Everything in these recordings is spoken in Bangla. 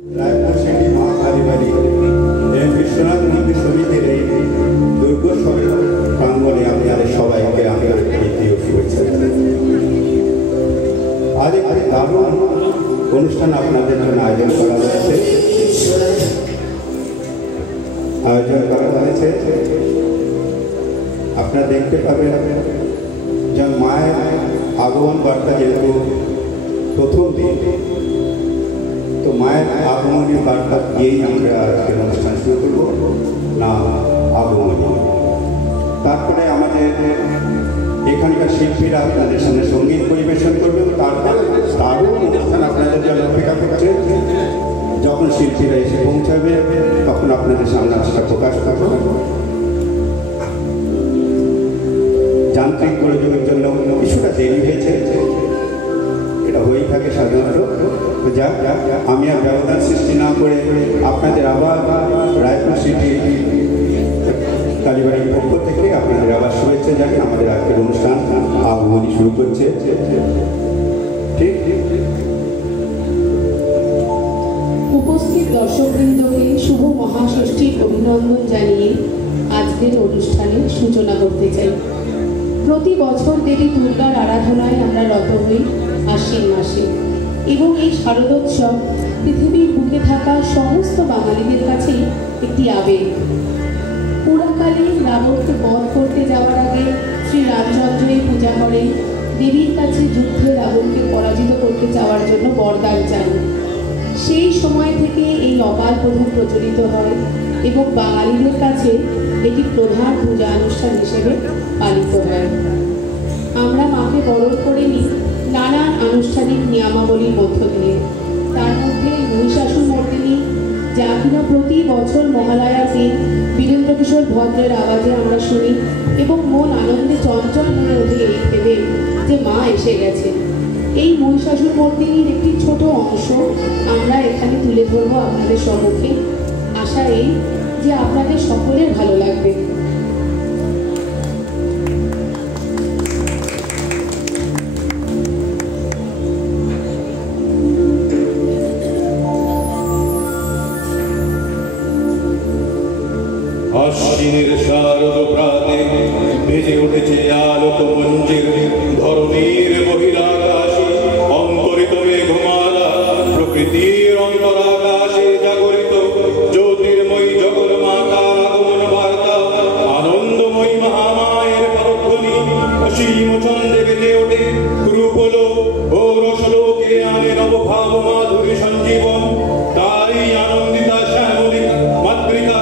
রায়পুর সিটি মা কালীবাড়ি বিশ্বনাথ মন্দির সমিতির এই দুর্গোৎসবের প্রাঙ্গণে আপনাদের সবাইকে আমি দ্বিতীয় শুভেচ্ছা জানাই। আজ একটি দারুণ অনুষ্ঠান আপনাদের জন্য আয়োজন করা হয়েছে। আপনারা দেখতে পাবেন যে মায়ের আগমন বার্তা, যেহেতু প্রথম দিন, তো মায়ের আগমনের বার্তা দিয়েই আমরা আজকের অনুষ্ঠান শুরু করব না আগমনী। তারপরে আমাদের এখানকার শিল্পীরা আপনাদের সামনে সঙ্গীত পরিবেশন করবেন। তারপরে দারুণ অনুষ্ঠান আপনাদের জন্য অপেক্ষা করছে। যখন শিল্পীরা এসে পৌঁছাবে তখন আপনাদের সামনে সেটা প্রকাশ করব। যান্ত্রিক গোলযোগের জন্য কিছুটা দেরি হয়েছে, এটা হয়েই থাকে সাধারণত। যাক, আমি আর ব্যবধান সৃষ্টি না করে আপনাদের আবার রায়পুর সিটি কালীবাড়ির পক্ষ থেকে আপনাদের আবার শুভেচ্ছা জানি। আমাদের আজকের অনুষ্ঠান আগমনী শুরু করছে। ঠিক উপস্থিত দর্শকবৃন্দকে শুভ মহাষষ্ঠীর অভিনন্দন জানিয়ে আজকের অনুষ্ঠানের সূচনা করতে চাই। প্রতি বছর দেবী দুর্গার আরাধনায় আমরা রত হই আশ্বিন মাসে, এবং এই শারদোৎসব পৃথিবীর বুকে থাকা সমস্ত বাঙালিদের কাছেই একটি আবেগ। পুরাকালে রাবণকে বধ করতে যাওয়ার আগে শ্রী রামচন্দ্রই পূজা করেন, দেবীর কাছে যুদ্ধে রাবণকে পরাজিত করতে যাওয়ার জন্য বরদান চান। সেই সময় থেকে এই অকাল বোধন প্রচলিত হয় এবং বাঙালিদের কাছে এটি প্রধান পূজা অনুষ্ঠান হিসেবে পালিত হয়। আমরা মাকে বরণ করে নিই নানান আনুষ্ঠানিক নিয়মাবলীর মধ্য দিয়ে। তার মধ্যে মহিষাসুর মর্দিনী, যা কিনা প্রতি বছর মহালয়ার দিন বীরেন্দ্র কিশোর ভদ্রের আওয়াজে আমরা শুনি এবং মন আনন্দে চঞ্চল হয়ে ওঠে এই ভেবে যে মা এসে গেছে। এই মহিষাসুর মর্দিনীর একটি ছোট অংশ আমরা এখানে তুলে ধরবো আপনাদের সম্মুখে। আশা এই যে আপনাদের সকলের ভালো লাগবে। আশ্বিনের শারদ প্রাতে ভেজে উঠেছে আলোক মঞ্জির, ধরণীর বহিরাকাশে অন্তরিত মেঘমালা, প্রকৃতির অন্তরাকাশে জাগরিত জ্যোতির্ময়ী জগন্মাতার আগমন বার্তা, আনন্দময়ী মহামায়ের পদধ্বনি অসীম ছন্দে বেজে ওঠে। রূপল ও রসলোকে আনে নবভাব মাধুরী সঞ্জীবন। তাই আনন্দিতা শ্যামলী মাতৃকা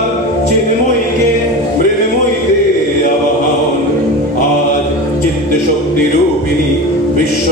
চিন্ময়ীকে মৃন্ময়ীতে আবাহন। আজ চিত্ত শক্তি রূপিণী বিশ্ব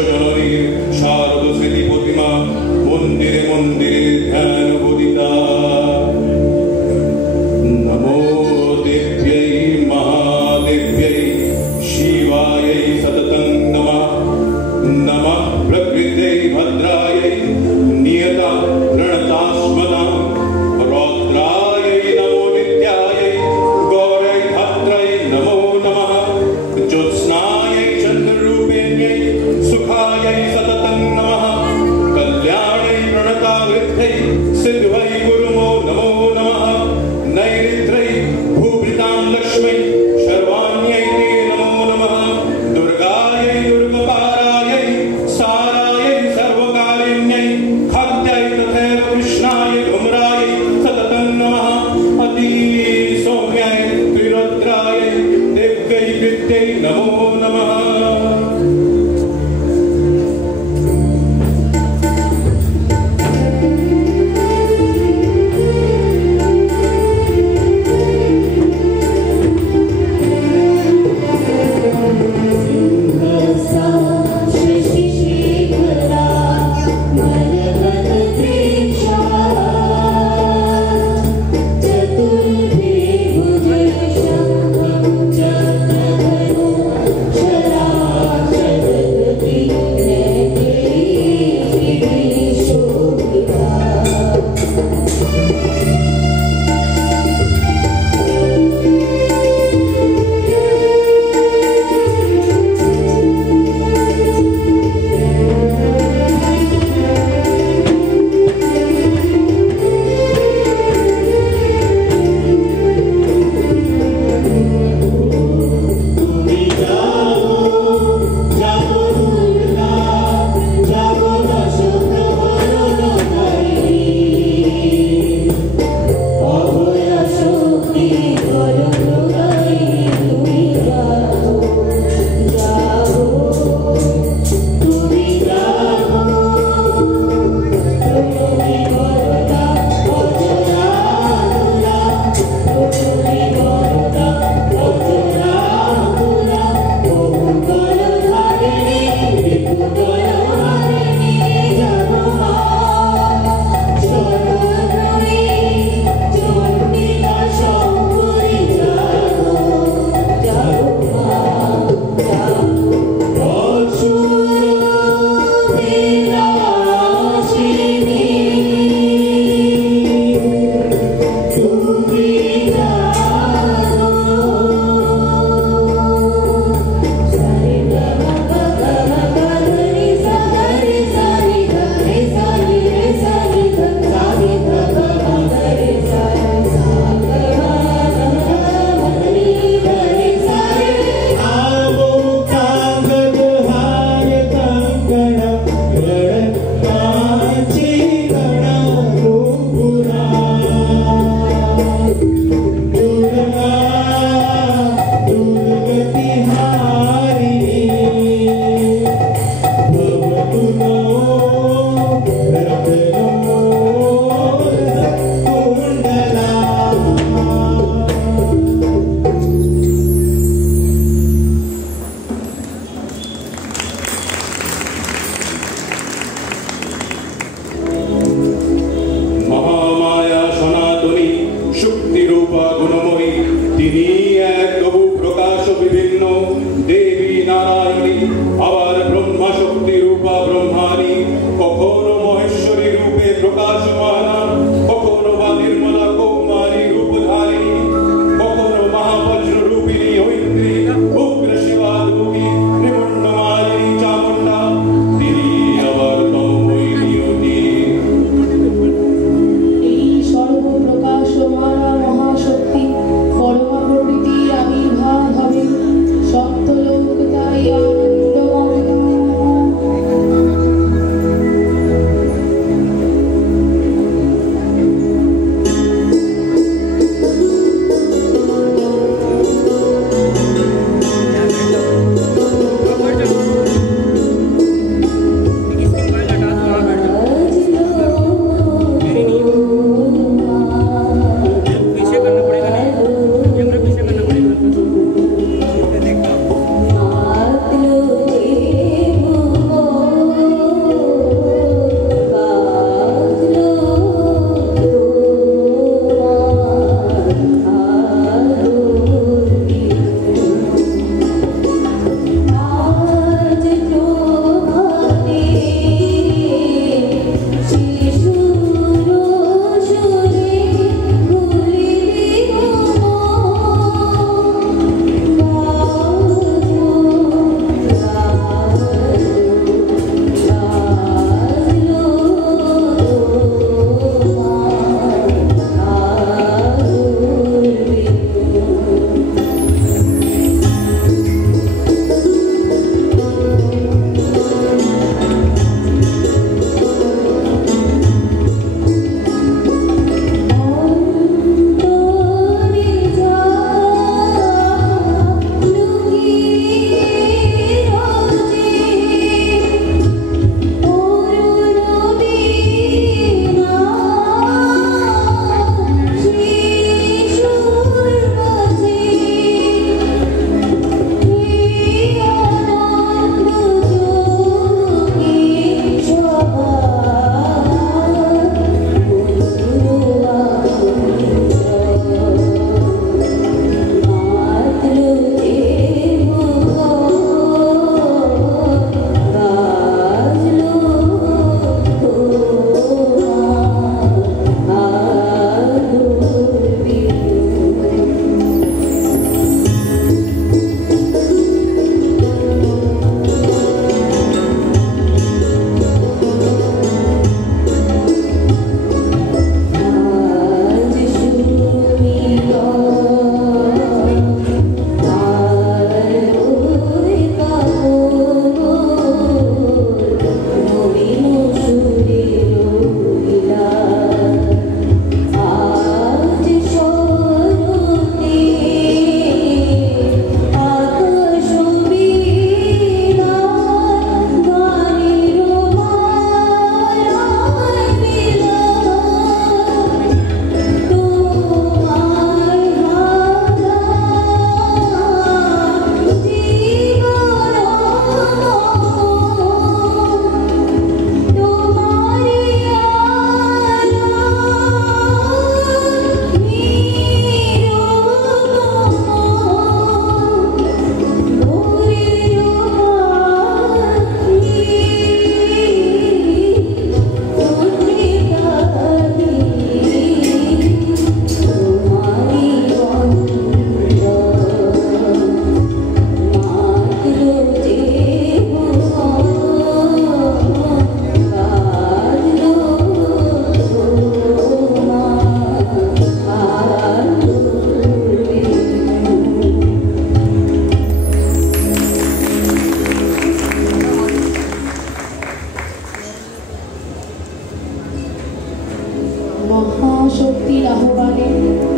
মহাশক্তির আহ্বানে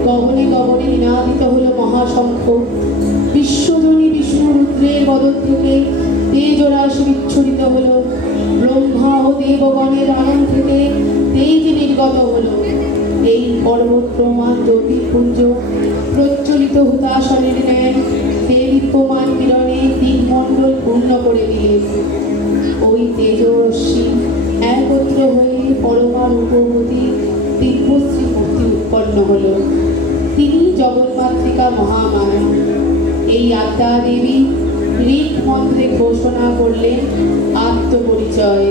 গগনে গগনে নিনাদিত হলো মহাশঙ্খ। বিশ্বজনী বিষ্ণুরুদ্রের বদন থেকে তেজরাশ বিচ্ছুরিত হলো। ব্রহ্মা ও দেবগণের আনন্দ থেকে তেজ নির্গত হলো। এই পর্বত প্রমাণ জ্যোতিপুঞ্জ প্রজ্বলিত হুতাশনের ন্যায় দেদীপ্যমান কিরণে দিকমণ্ডল পূর্ণ করে দিলেন। ওই তেজস্বী একত্র হয়ে পরমা রূপবতী দিব্যশ্রী মূর্তি উৎপন্ন হল। তিনি জগন্মাতৃকা মহামায়া। এই আদ্যা দেবী ঋক মন্ত্রে ঘোষণা করলেন আত্মপরিচয়।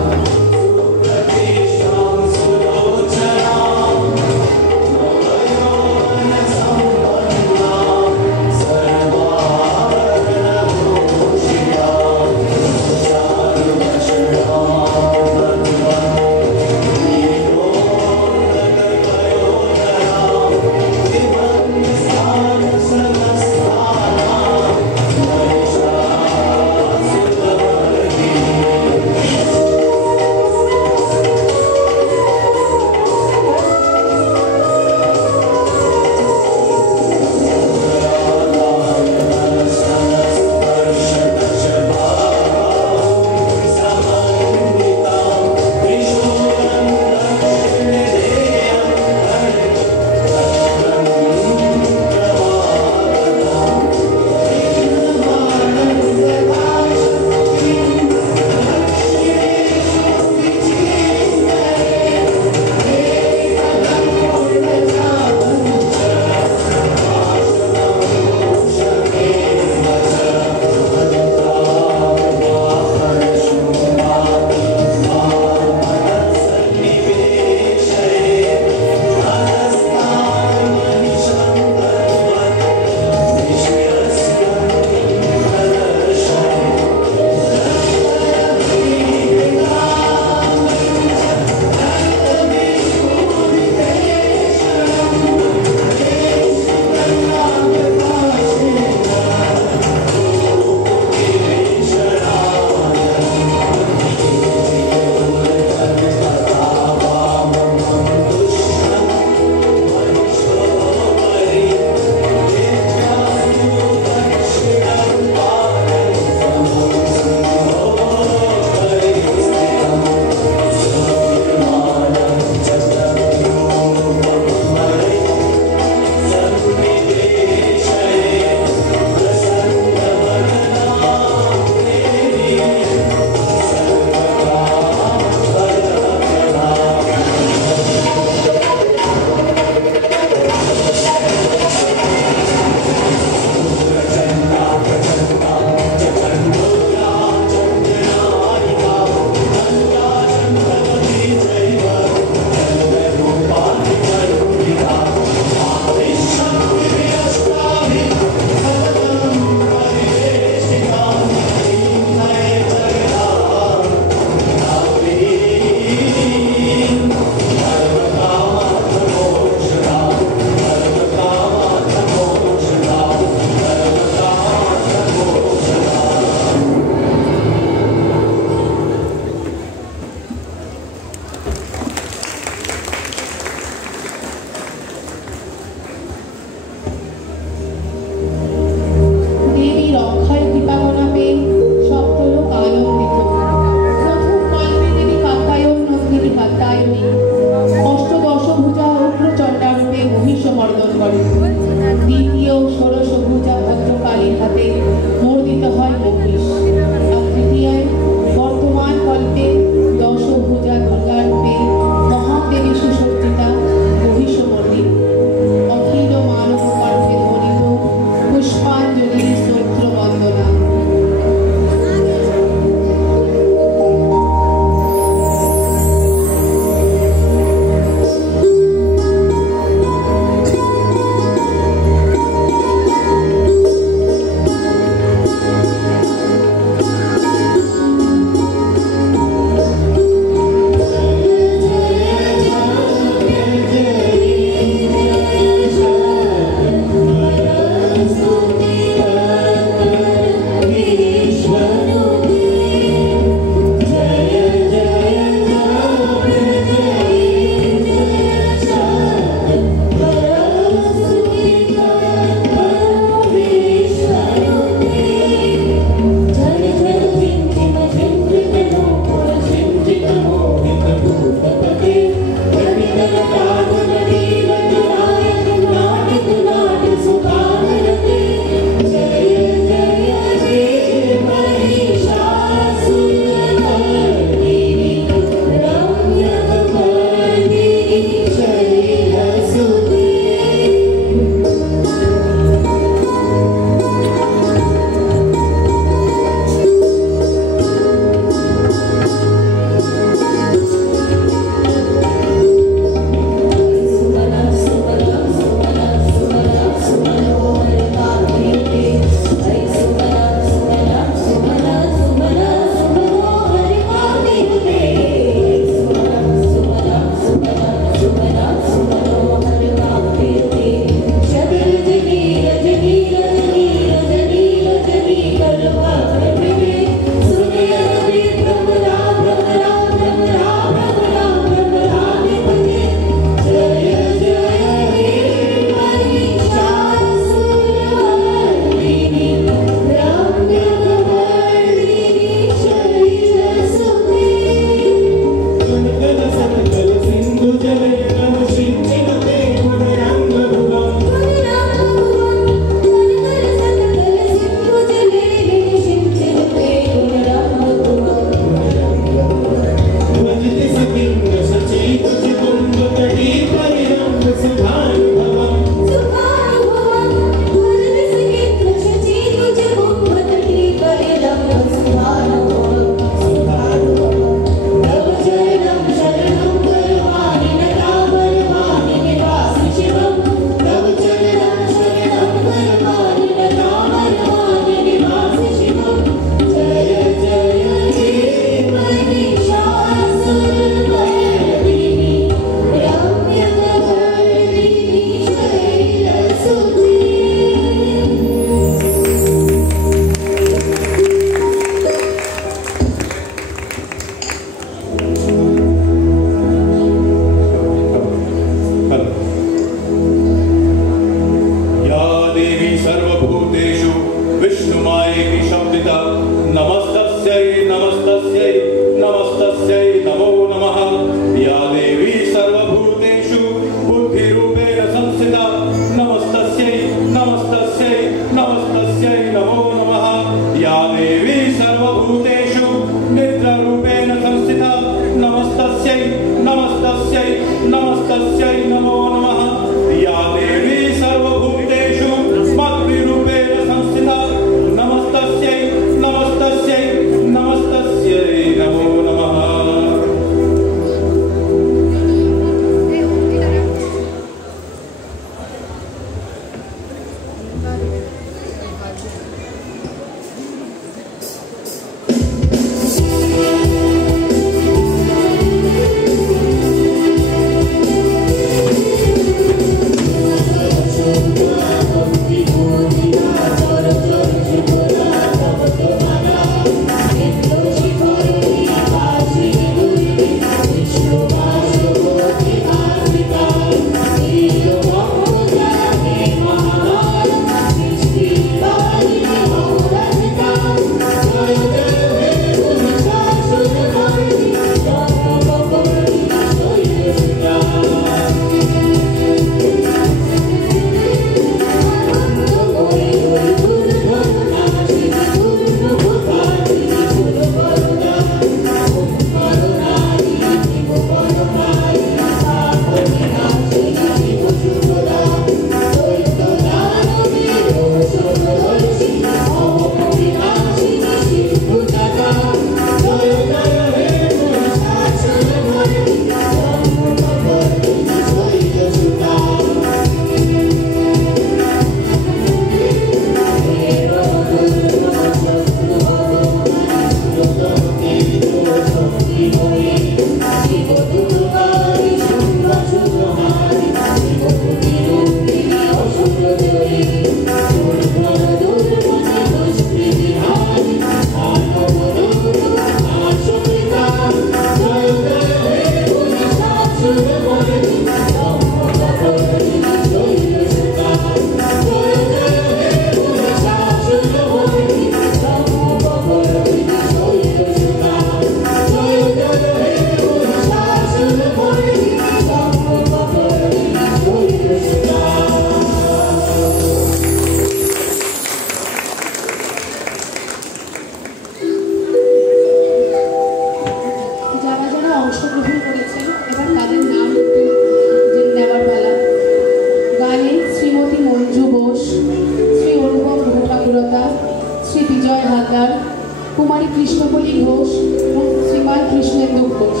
কুমারী কৃষ্ণকলি ঘোষ এবং শ্রীমান কৃষ্ণেন্দু ঘোষ।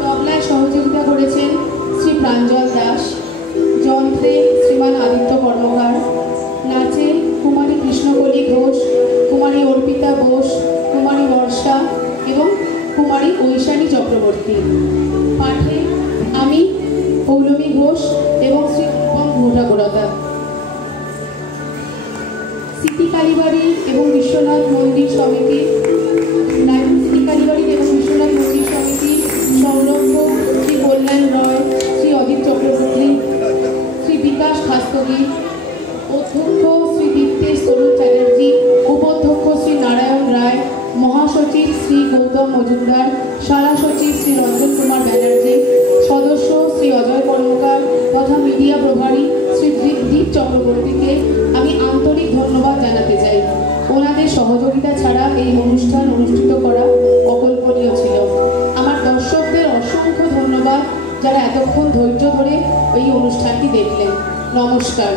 তবলায় সহযোগিতা করেছেন শ্রী প্রাঞ্জল দাস, যন্ত্রে শ্রীমান আদিত্য কর্মকার, নাচে কুমারী কৃষ্ণকলি ঘোষ, কুমারী অর্পিতা বোস, কুমারী বর্ষা এবং কুমারী ঐশানী চক্রবর্তী। পাঠে আমি পৌলমী ঘোষ এবং শ্রী রূপম ঘোষাগরতা। সিটি কালীবাড়ি এবং বিশ্বনাথ মন্দির সমিতি, সিটি কালীবাড়ি এবং বিশ্বনাথ মন্দির সমিতি সংরক্ষক শ্রী কল্যাণ রয়, শ্রী অজিত চক্রবর্তী, শ্রী বিকাশ খাস্তগী, অধ্যক্ষ শ্রী দীপ্তেশ তরুণ চ্যাটার্জি, উপাধ্যক্ষ শ্রী নারায়ণ রায়, মহাসচিব শ্রী গৌতম মজুমদার, সারা সচিব শ্রী রঞ্জন কুমার ব্যানার্জি, সদস্য শ্রী অজয় কর্মকার তথা মিডিয়া প্রভারী শ্রী দীপ চক্রবর্তীকে আমি আন্তরিক ধন্যবাদ জানাতে চাই। ওনাদের সহযোগিতা ছাড়া এই অনুষ্ঠান অনুষ্ঠিত করা অকল্পনীয় ছিল। আমার দর্শকদের অসংখ্য ধন্যবাদ যারা এতক্ষণ ধৈর্য ধরে এই অনুষ্ঠানটি দেখলেন। নমস্কার।